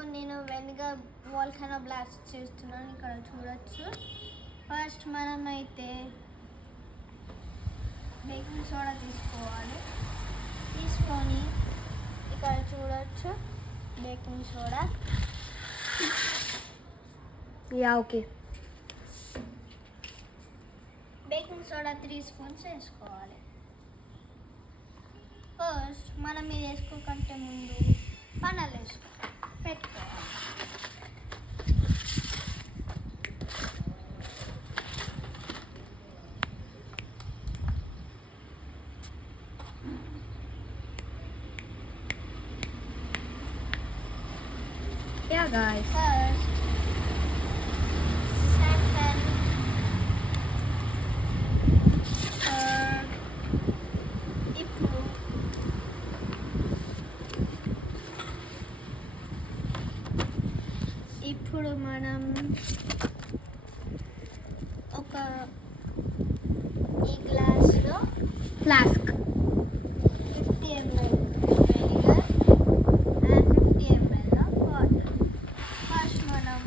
ఇప్పుడు నేను vinegar volcano blast చేస్తున్నాను. ఇక్కడ చూడొచ్చు. ఫస్ట్ మనమైతే బేకింగ్ సోడా తీసుకోవాలి. తీసుకొని ఇక్కడ చూడొచ్చు baking soda. Okay. Baking soda 3 స్పూన్స్ వేసుకోవాలి. ఫస్ట్ మనం ఇది వేసుకోకంటే ముందు పనలు పెట్టుకోవాలి. Guys. First, second, third, ఇప్పుడు మనం ఒక ఈ గ్లాస్లో ఫ్లాస్క్ 50 ml vinegar and 50 ml of water. First మనం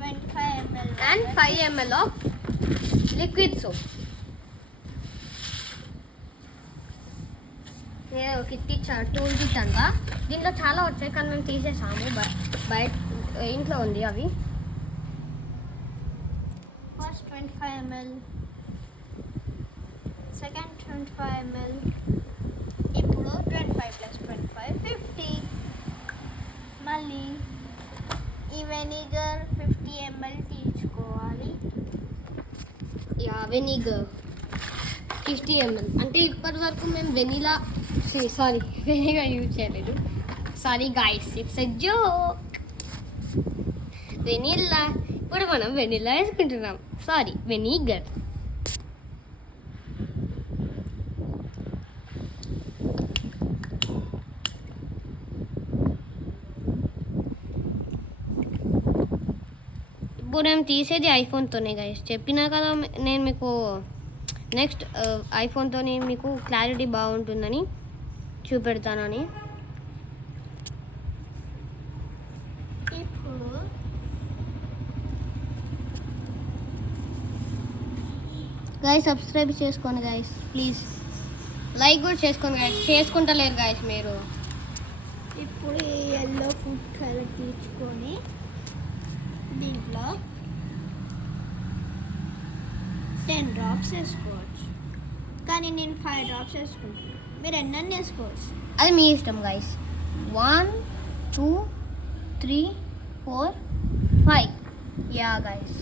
25 ml and 5 ml of liquid soap. నేను కిట్ టూల్ కిట్ అంట. దీంట్లో చాలా వచ్చాయి కానీ మేము తీసేసాము. బయట ఇంట్లో ఉంది అవి. ఫస్ట్ 25 ml, సెకండ్ 25 ml, ఇప్పుడు 25 + 25 50. మళ్ళీ ఈ వెనిగర్ 50 ml తీసుకోవాలి. వెనిగర్ 50 ml. అంటే ఇప్పటి వరకు మేము వెనిగర్ యూజ్ చేయలేదు. Sorry guys, it's a joke. Vanilla ఇప్పుడు మనం వెనిల్లా వేసుకుంటున్నాం. Sorry, vinegar. ఇప్పుడు నేను తీసేది ఐఫోన్తోనే గైస్. చెప్పినా కదా నేను మీకు నెక్స్ట్ ఐఫోన్తో మీకు క్లారిటీ బాగుంటుందని చూపెడతానని. ఇప్పుడు గైస్ సబ్స్క్రైబ్ చేసుకోండి గైస్ ప్లీజ్. లైక్ కూడా చేసుకోండి గైస్. చేసుకుంటలేరు గైస్ మీరు. ఇప్పుడు ఈ ఎల్లో ఫుడ్ కలర్ తీసుకొని దీంట్లో 10 drops వేసుకోవచ్చు. కానీ నేను 5 drops వేసుకుంటున్నాను. మీరు ఎన్నన్నీ వేసుకోవచ్చు. అది మీ ఇష్టం గైస్. 1 2 3 4 5. గైస్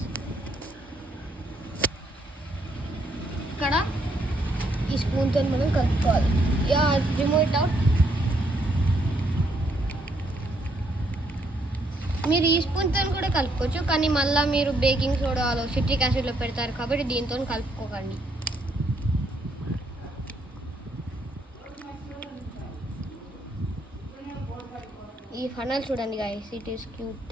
ఇక్కడ ఈ స్పూన్తో మనం కలుపుకోవాలి. Remove it out. మీరు ఈ స్పూన్తో కూడా కలుపుకోవచ్చు కానీ మళ్ళీ మీరు బేకింగ్ సోడాలో సిట్రిక్ యాసిడ్లో పెడతారు కాబట్టి దీంతో కలుపుకోకండి. ఈ ఫనల్ చూడండి గైస్, ఇట్ ఈస్ క్యూట్.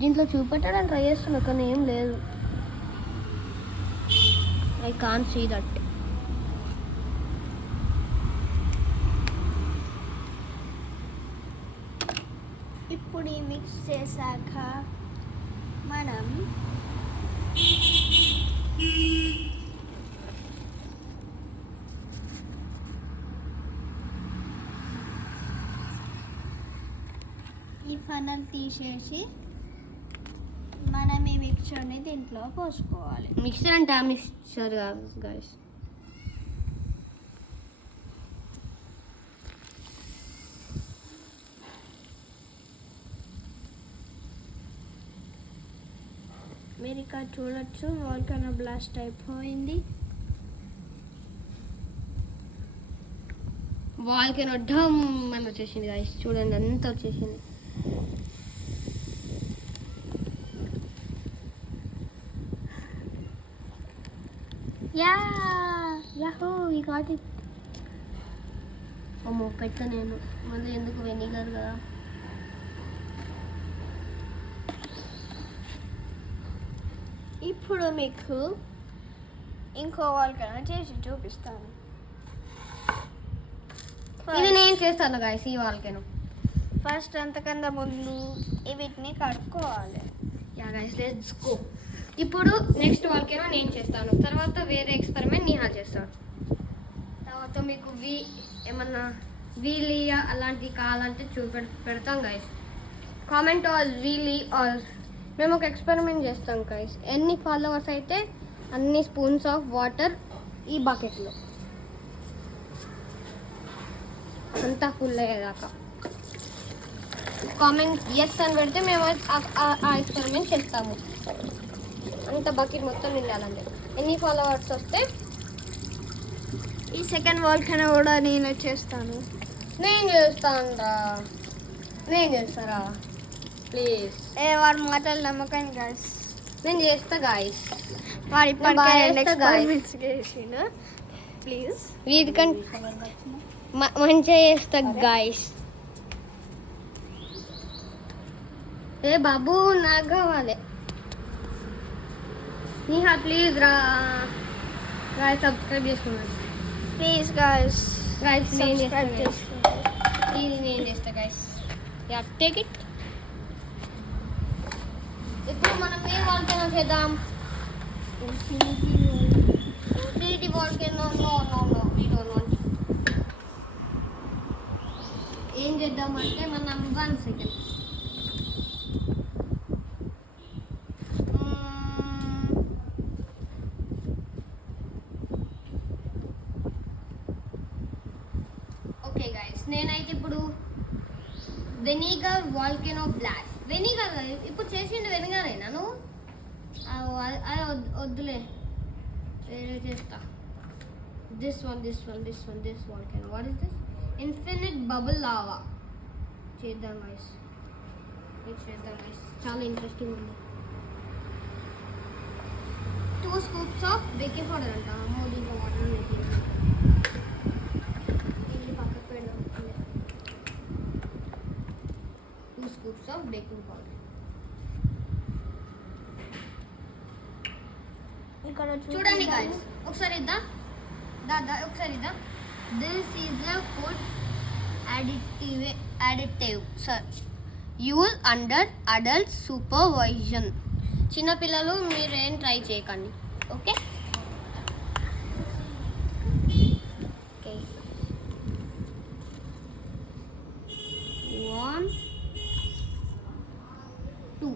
దీంట్లో చూపెట్టడానికి ట్రై చేస్తున్నా కానీ ఏం లేదు. I can't see that. ఇప్పుడు ఈ మిక్స్ చేశాక మనం ఈ ఫనల్ తీసేసి మనం ఈ మిక్చర్ని దీంట్లో పోసుకోవాలి. మిక్సర్ అంటే ఆ మిక్సర్ కాదు గైస్. మీరు ఇక్కడ చూడొచ్చు వాల్కనో బ్లాస్ట్ అయిపోయింది. వాల్కనో ఢమ్ అని వచ్చేసింది గైస్. చూడండి అంతా వచ్చేసింది. Yahoo we got it. అమ్మో పెట్టనేను మళ్ళీ ఎందుకు వెనిగర్ కదా. ఇప్పుడు మీకు ఇంకో వాల్కనో చేసి చూపిస్తాను. ఇది నేను చేస్తాను గైస్ ఈ వాల్కెనో. ఫస్ట్ అంతకన్నా ముందు వీటిని కడుక్కోవాలి. Yeah guys let's go. ఇప్పుడు నెక్స్ట్ వాల్కెనో నేను చేస్తాను, తర్వాత వేరే ఎక్స్పెరిమెంట్ నిహా చేస్తాను. తర్వాత మీకు ఏమన్నా వీలియా అలాంటివి కావాలంటే పెడతాం గైస్. కామెంట్ ఆల్ వీలీ ఆర్. మేము ఒక ఎక్స్పెరిమెంట్ చేస్తాం గైస్. ఎన్ని ఫాలోవర్స్ అయితే అన్ని స్పూన్స్ ఆఫ్ వాటర్ ఈ బకెట్లో అంతా ఫుల్ అయ్యేదాకా కామెంట్ ఎస్ అని పెడితే మేము ఆ ఎక్స్పెరిమెంట్ చేస్తాము. అంత బకెట్ మొత్తం నిండాలండి. ఎన్ని ఫాలోవర్స్ వస్తే ఈ సెకండ్ వాల్కెనో కూడా నేను చేస్తాను. నేను చేస్తారా ప్లీజ్. వాడి మాటలు నమ్మకం గాయస్. నేను చేస్తా గాయస్. వాడు బాగా ఎక్స్పెరిమెంట్స్ చేసిండు. ప్లీజ్ వీటికంటే మంచిగా చేస్తా గాయస్. ఏ బాబు నాకు కావాలి. నిహా ప్లీజ్ రా గాయస్, సబ్స్క్రైబ్ చేసుకున్నాను ప్లీజ్ గాయస్. గాయస్. నేను సబ్స్క్రైబ్ చేస్తాను. చేసుకోండి. ఇది నేను చేస్తా గాయస్. Yeah take it. ఇప్పుడు మనం ఏ వాల్కెనో చేద్దాం? Infinity volcano. No we don't want. ఏం చేద్దామంటే మనం 1 సెకండ్ ఓకే గైస్. నేనైతే ఇప్పుడు వెనిగర్ వాల్కెనో బ్లాస్ట్. వెనిగర్ ఇప్పుడు చేసిండు వెనిగరేనా నువ్వు? అది వద్దులే, వేరే చేస్తా. This one volcano. What is this? Infinite bubble lava చేద్దాం గైస్. చాలా ఇంట్రెస్టింగ్ ఉంది. 2 scoops ఆఫ్ బేకింగ్ పౌడర్ అంట. అమ్మో దీంట్లో వాటర్ బేకింగ్ ఇది పక్కకు పెడదాం. 2 scoops ఆఫ్ బేకింగ్ పౌడర్. ఇక్కడ చూడండి గైస్, ఒకసారి ఇద్దా ఒకసారి ఇద్దా. This is a food additive sir use under adult supervision. చిన్నపిల్లలు మీరేం ట్రై చేయకండి, ఓకే? ఓకే 1 2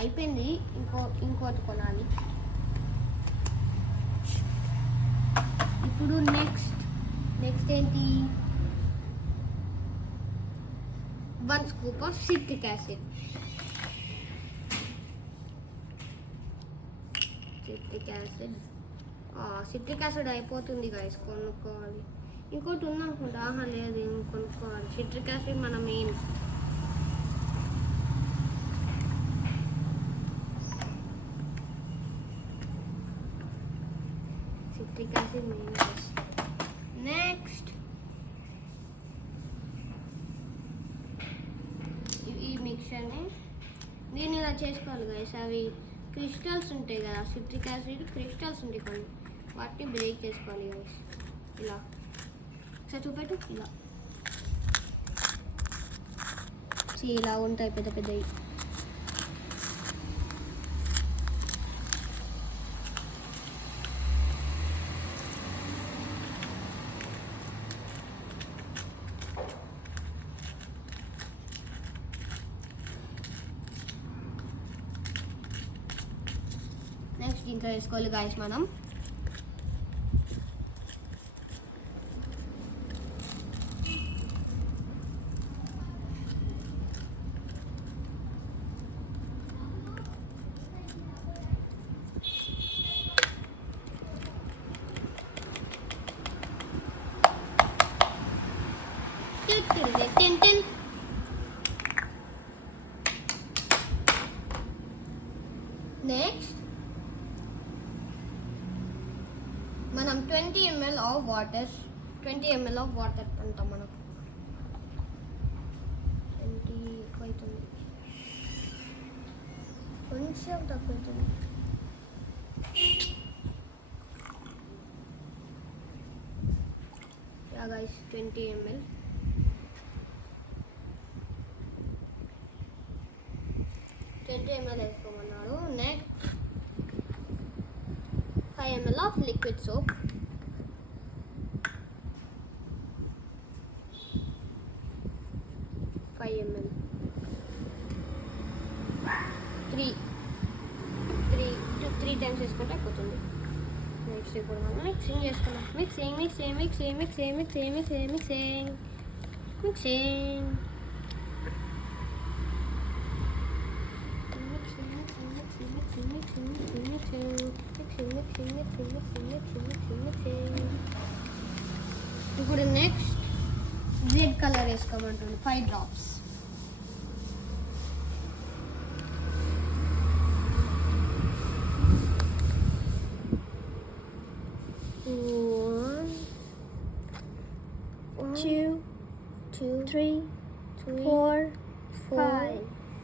అయిపోయింది. ఇంకోటి కొనాలి. ఇప్పుడు నెక్స్ట్ ఏంటి? 1 scoop of citric acid. Citric acid అయిపోతుంది గైస్, కొనుక్కోవాలి. ఇంకోటి ఉందనుకుంటా. లేదు, కొనుక్కోవాలి. సిట్రిక్ యాసిడ్ మన main. Citric acid main guys. Next ఈ మిక్చర్ని నేను ఇలా చేసుకోవాలి గైస్. అవి క్రిస్టల్స్ ఉంటాయి కదా, సిట్రిక్ యాసిడ్ క్రిస్టల్స్ ఉంటాయి కొన్ని, వాటిని బ్రేక్ చేసుకోవాలి గైస్. ఇలా ఒకసారి చూపెట్టు. ఇలా ఉంటాయి పెద్ద పెద్దవి. నెక్స్ట్ దీంట్లో వేసుకోవాలి గాయస్ మనం. నెక్స్ట్ మనం 20 ml ఆఫ్ వాటర్ అంటాం మనం. 20 ఎక్కువైతుంది, కొంచెం తక్కువ అవుతుంది. Yeah guys 20 ml. వేసుకోమన్నాడు. Next 5 ml of liquid soap. Three times వేసుకుంటే అయిపోతుంది. నెక్స్ట్ ఇప్పుడు మనం మిక్సింగ్ చేసుకున్నాం. Mixing mixing mixing mixing mixing mixing mixing mixing ఇప్పుడు నెక్స్ట్ రెడ్ కలర్ వేసుకోమంటుంది 5 drops. Two, three, 4,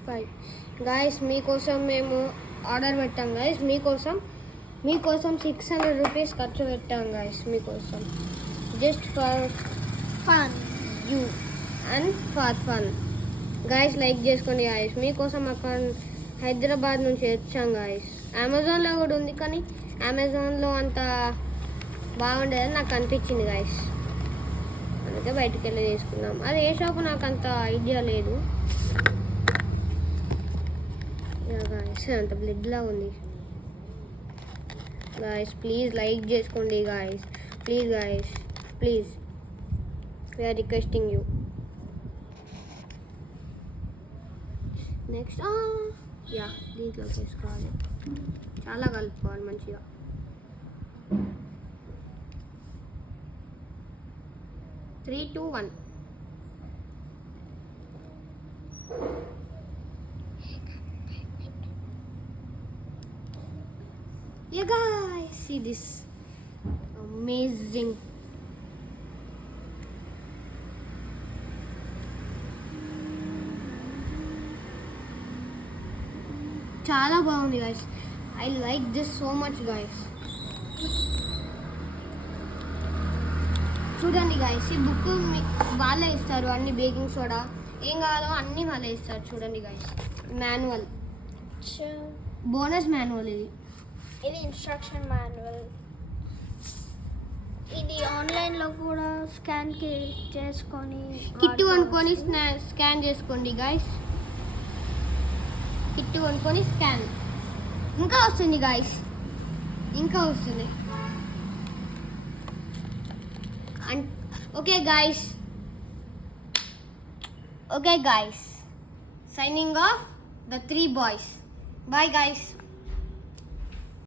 5. గాయస్ మీకోసం మేము ఆర్డర్ పెట్టాం గాయస్. మీకోసం 600 రూపీస్ ఖర్చు పెట్టాం గాయస్. మీకోసం just for fun you and for fun. Guys like చేసుకోండి గాయస్. మీకోసం అక్కడ హైదరాబాద్ నుంచి వచ్చాం గాయస్. అమెజాన్లో కూడా ఉంది కానీ అమెజాన్లో అంత బాగుండేదని నాకు అనిపించింది గాయస్. అందుకే బయటికి వెళ్ళి తీసుకున్నాం. అది ఏ షాపు నాకు అంత ఐడియా లేదు గాయస్. అంత బ్లడ్లా ఉంది గాయస్. ప్లీజ్ లైక్ చేసుకోండి guys. Please guys, please, we are requesting you. Next యా దీంట్లోకి వేసుకోవాలి. చాలా కలుపుకోవాలి మంచిగా. Three, 2, 1. Yeah guys, see this amazing. చాలా బాగుంది guys. I like this so much guys. చూడండి గాయస్, ఈ బుక్ వాళ్ళే ఇస్తారు. అన్ని బేకింగ్ సోడా ఏం కావాలో అన్నీ వాళ్ళే ఇస్తారు. చూడండి గాయస్, మాన్యువల్, బోనస్ మాన్యువల్. ఇది ఇన్స్ట్రక్షన్ మాన్యువల్. ఇది ఆన్లైన్లో కూడా స్కాన్ చేసుకొని కిట్ కొనుక్కొని స్కాన్ చేసుకోండి గాయస్. కిట్ కొనుక్కొని స్కాన్. ఇంకా వస్తుంది గాయస్, ఇంకా వస్తుంది. Okay guys, signing off the 3 boys. Bye guys.